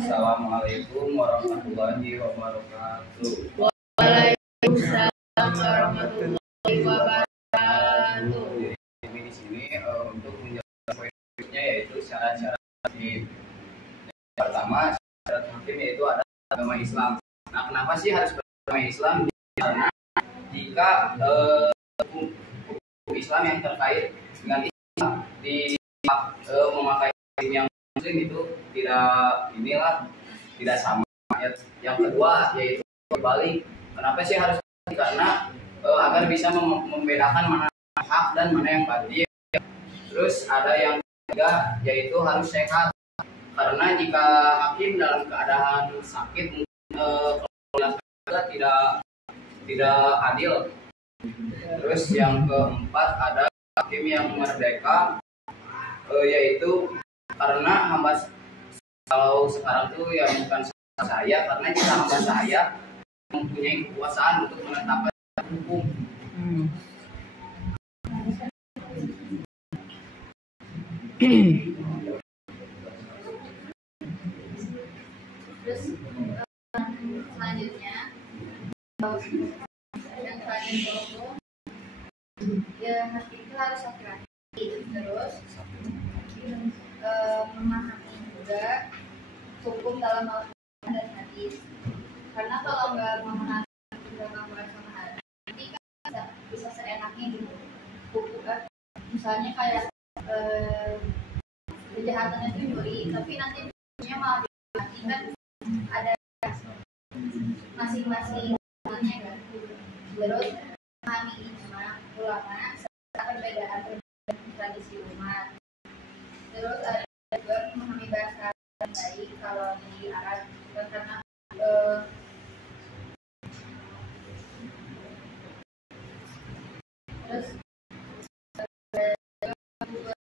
Assalamualaikum warahmatullahi wabarakatuh. Waalaikumsalam warahmatullahi wabarakatuh. Jadi di sini untuk menjelaskan poinnya yaitu syarat-syarat hakim. Yang pertama, syarat hakim yaitu ada agama Islam. Nah, kenapa sih harus beragama Islam? Karena jika hukum Islam yang terkait dengan Islam memakai yang Muslim itu tidak sama. Yang kedua yaitu berbalik. Kenapa sih harus? Karena agar bisa membedakan mana hak dan mana yang batil. Terus ada yang ketiga yaitu harus sehat. Karena jika hakim dalam keadaan sakit tidak adil. Terus yang keempat ada hakim yang merdeka, yaitu karena kalau sekarang tuh ya bukan saya, karena jika hamba saya mempunyai kekuasaan untuk menetapkan hukum. Terus selanjutnya yang selanjutnya ya hakim itu harus laki-laki. Terus memahami juga hukum dalam Al-Quran dan hadis. Karena kalau nggak memahami dalam Al-Quran sama hadis, nanti kan bisa seenaknya gitu. Misalnya kayak kejahatannya itu nyuri, tapi nanti hukumnya malah dimati kan ada masing-masing hukumannya kan. Terus memahami ijma ulama serta perbedaan tradisi umat. Terus ada juga memahami bahasa yang baik kalau di Arab karena terus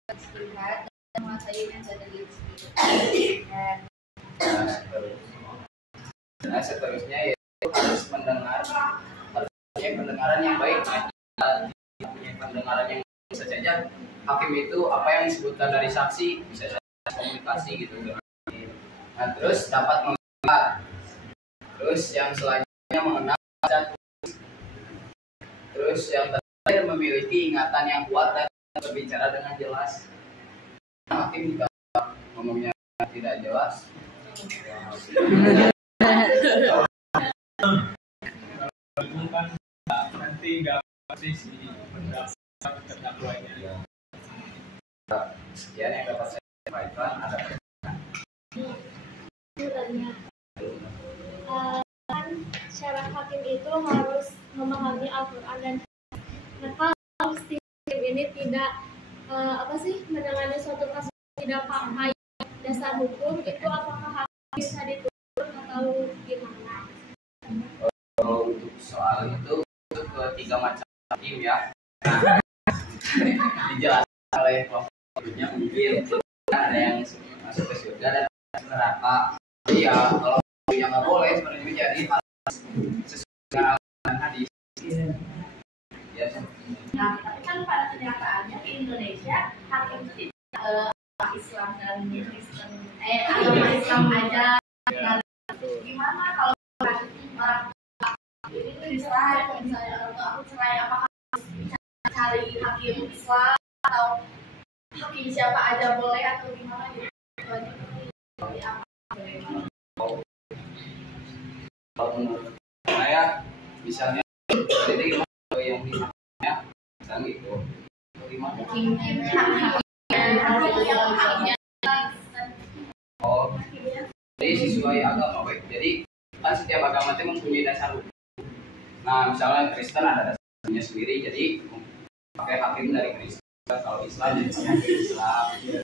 istihad dan menguasai metode istihad. Nah, seterusnya yaitu harus harusnya pendengaran yang baik. Punya pendengaran yang bisa saja hakim itu apa yang disebutkan dari saksi bisa saja komunikasi gitu dengan. Nah, terus dapat mengenal. Terus yang selanjutnya mengenal baca tulis. Terus yang terakhir memiliki ingatan yang kuat dan berbicara dengan jelas. Hakim jika ngomongnya tidak jelas kan nanti nggak pasti si terdakwanya. Sekian yang dapat saya sampaikan. Ada kan syarat hakim itu harus memahami Al-Quran dan kalau si hakim ini tidak menangani suatu kasus tidak paham dasar hukum itu apakah hakim bisa diturun atau gimana? Untuk soal itu untuk ketiga macam hakim ya dijelaskan oleh kelompoknya. Mungkin ada yang masuk ke surga dan neraka. Iya, kalau yang nggak boleh sebenarnya jadi sesuai dengan Al-Quran hadis. Ya, nah, tapi kan pada kenyataannya di Indonesia hakim itu tidak Islam dan Kristen, agama Islam aja. Nah, gimana kalau orang ini tuh dicerai, misalnya untuk aku cerai, apakah bisa cari hakim Islam atau hakim siapa aja boleh atau gimana gitu? kalau menurut saya misalnya jadi yang hakimnya misalnya gitu gimana? Oh, jadi sesuai agama baik. Jadi kan setiap agama itu mempunyai dasar hukum. Nah, misalnya Kristen ada dasarnya sendiri, jadi pakai hakim dari Kristen. Kalau Islam jadi hakim Islam.